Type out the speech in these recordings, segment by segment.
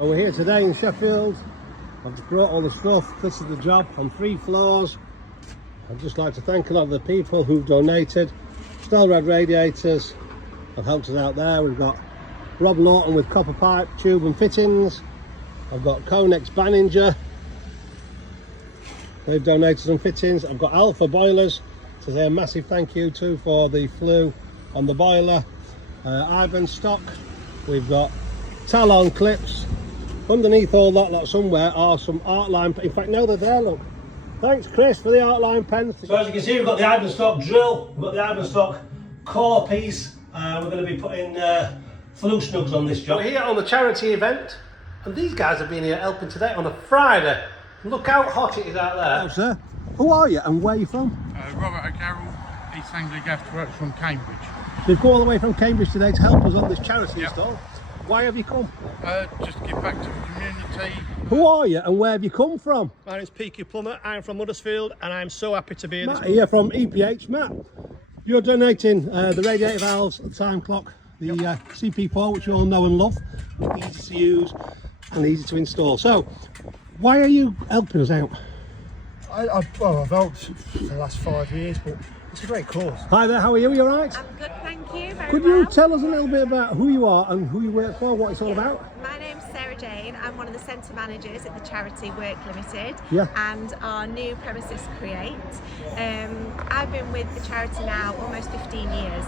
We're here today in Sheffield. I've just brought all the stuff. This is the job on 3 floors. I'd just like to thank a lot of the people who've donated. Stelrad Radiators have helped us out there. We've got Rob Lawton with copper pipe, tube and fittings. I've got Conex Banninger. They've donated some fittings. I've got Alpha Boilers to say a massive thank you to for the flue on the boiler. Ivan Stock. We've got Talon clips. Underneath all that lot somewhere are some Artline. In fact, no, they're there, look. Thanks, Chris, for the Artline pens. So as you can see, we've got the Ivan Stock drill. We've got the Ivan Stock core piece. We're going to be putting flue snugs on this job. We're here on the charity event, and these guys have been here helping today on a Friday. Look how hot it is out there. Hello, sir. Who are you and where are you from? Robert O'Carroll, East Anglia Gasworks from Cambridge. We've come all the way from Cambridge today to help us on this charity stall. Why have you come? Just to give back to the community. Who are you and where have you come from? My name's PQ Plumber, I'm from Huddersfield and I'm so happy to be here Matt this here from EPH. Matt, you're donating the radiator valves, the time clock, the CP4, which you all know and love, easy to use and easy to install. So, why are you helping us out? I've helped for the last 5 years, but it's a great cause. Hi there, how are you? Are you alright? I'm good, thank you. Very Could well. you tell us a little bit about who you are and who you work for, what it's all about? My name's Sarah Jane. I'm one of the centre managers at the charity Work Limited and our new premises Create. I've been with the charity now almost 15 years.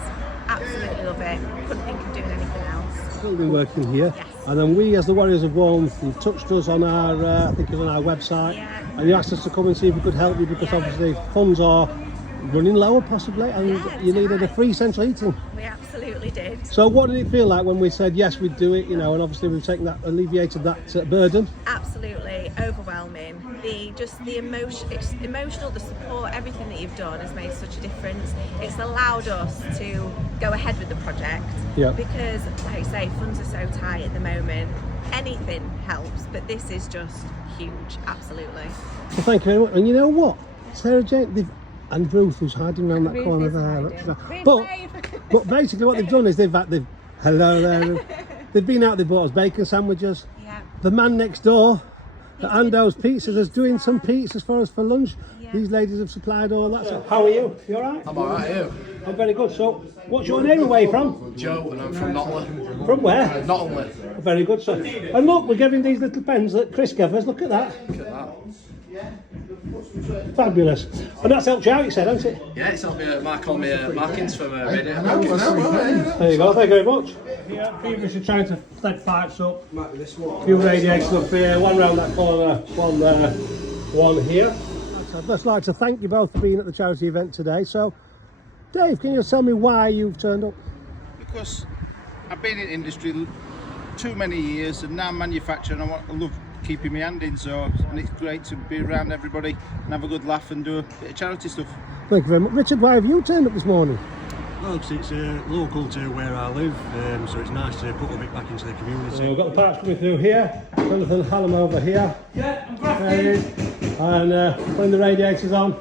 Absolutely love it. Couldn't think of doing anything else. Building working here, yes. And then we as the Warriors of Warmth, you touched us on our, I think it was on our website, and you asked us to come and see if we could help you because obviously funds are running lower possibly, and you needed a free central heating. We absolutely did. So what did it feel like when we said yes, we'd do it, you know, and obviously we've taken that, alleviated that burden? Absolutely overwhelming. The emotion, it's emotional, the support, everything that you've done has made such a difference. It's allowed us to go ahead with the project because, like I say, funds are so tight at the moment. Anything helps, but this is just huge. Absolutely. Well, thank you very much. And you know what, Sarah Jane, and Ruth, who's hiding around that corner there. But basically what they've done is they've hello there, Ruth. They've been out, they've bought us bacon sandwiches. The man next door at Ando's Pizzas is doing some pizzas for us for lunch. These ladies have supplied all that. So, how are you? You alright? I'm alright, you? I'm very good. So, what's your name and where are you from? Joe, and I'm from Nottingham. From where? Nottingham. Very good, sir. And look, we're giving these little pens that Chris gave us. Look at that. Look at that. Fabulous. And that's helped you out, you said, hasn't it? Yeah, it's helped me, Mark called me Markins from Radio. There you go, thank you very much. Yeah, previously trying to set pipes up. A few radiators up here, one round that corner, one there, one here. I'd just like to thank you both for being at the charity event today. So, Dave, can you just tell me why you've turned up? Because I've been in industry too many years and now manufacturing, I love keeping my hand in, and it's great to be around everybody and have a good laugh and do a bit of charity stuff. Thank you very much. Richard, why have you turned up this morning? Well, because it's local to where I live, so it's nice to put a bit back into the community. So we've got the pipes coming through here, Jonathan Hallam over here. Yeah, I'm grafting. And putting the radiators on.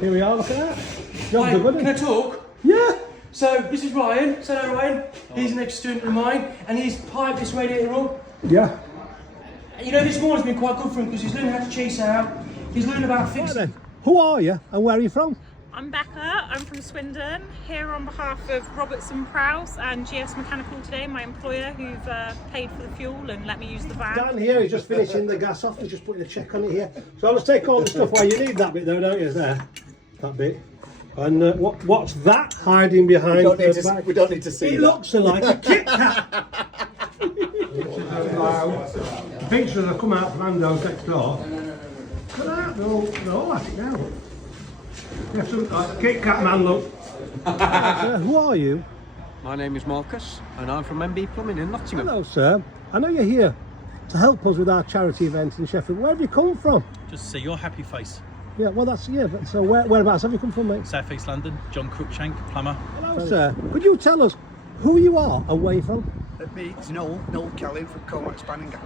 Here we are, look at that. Jobs are good. Can I talk? Yeah. So, this is Ryan. So, hello Ryan. He's an ex-student of mine and he's piped this radiator up. Yeah. You know, this morning's been quite good for him because he's learning how to chase out. He's learning about fixing. Right then, who are you and where are you from? I'm Becca, I'm from Swindon, here on behalf of Robertson Prowse and GS Mechanical today, my employer, who've paid for the fuel and let me use the van. Dan here, he's just finishing the gas off, he's just putting a check on it here. So I'll just take all the stuff while you need that bit though, don't you, there? That bit. And what's that hiding behind? We don't need to see it. that. Looks like a Kit Kat. Pizzas have come out from Ando's next door. Look at that, they're all at it now. We have some Kit Kat man, look. Who are you? My name is Marcus and I'm from MB Plumbing in Nottingham. Hello sir, I know you're here to help us with our charity event in Sheffield. Where have you come from? Just to see your happy face. Yeah, well that's, but so whereabouts have you come from, mate? South East London, John Cruikshank, plumber. Hello sir, could you tell us who you are and where you're from? It's Noel Kelly from Conex Banninger.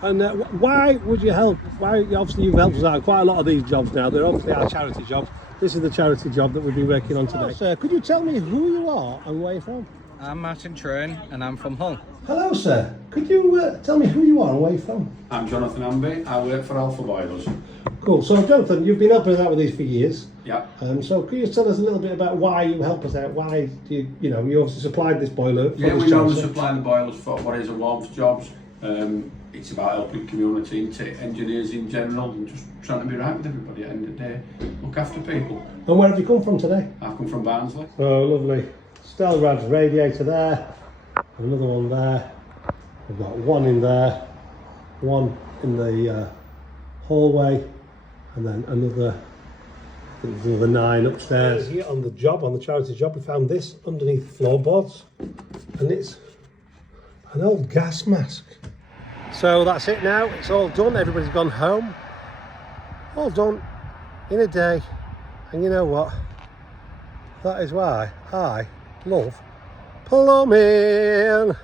And why would you help? Why, obviously you've helped us out quite a lot of these jobs now. They're obviously our charity jobs. This is the charity job that we'll be working on today. Sir, could you tell me who you are and where you're from? I'm Martin Train and I'm from Hull. Hello, sir. Could you tell me who you are and where you're from? I'm Jonathan Amby. I work for Alpha Boilers. Cool. So, Jonathan, you've been helping us out with these for years. Yeah. So, could you tell us a little bit about why you help us out? Why do you obviously supplied this boiler? For Yeah, this we normally charity. supply the boilers for what is a warmth jobs. It's about helping community and engineers in general and just trying to be right with everybody at the end of the day. Look after people. And where have you come from today? I've come from Barnsley. Oh, lovely. Stelrad's radiator there, another one there. We've got one in there, one in the hallway, and then another. I think there's another 9 upstairs. Here on the job, on the charity job, we found this underneath floorboards, and it's an old gas mask. So that's it now. It's all done. Everybody's gone home. All done in a day. And you know what? That is why I love plumbing.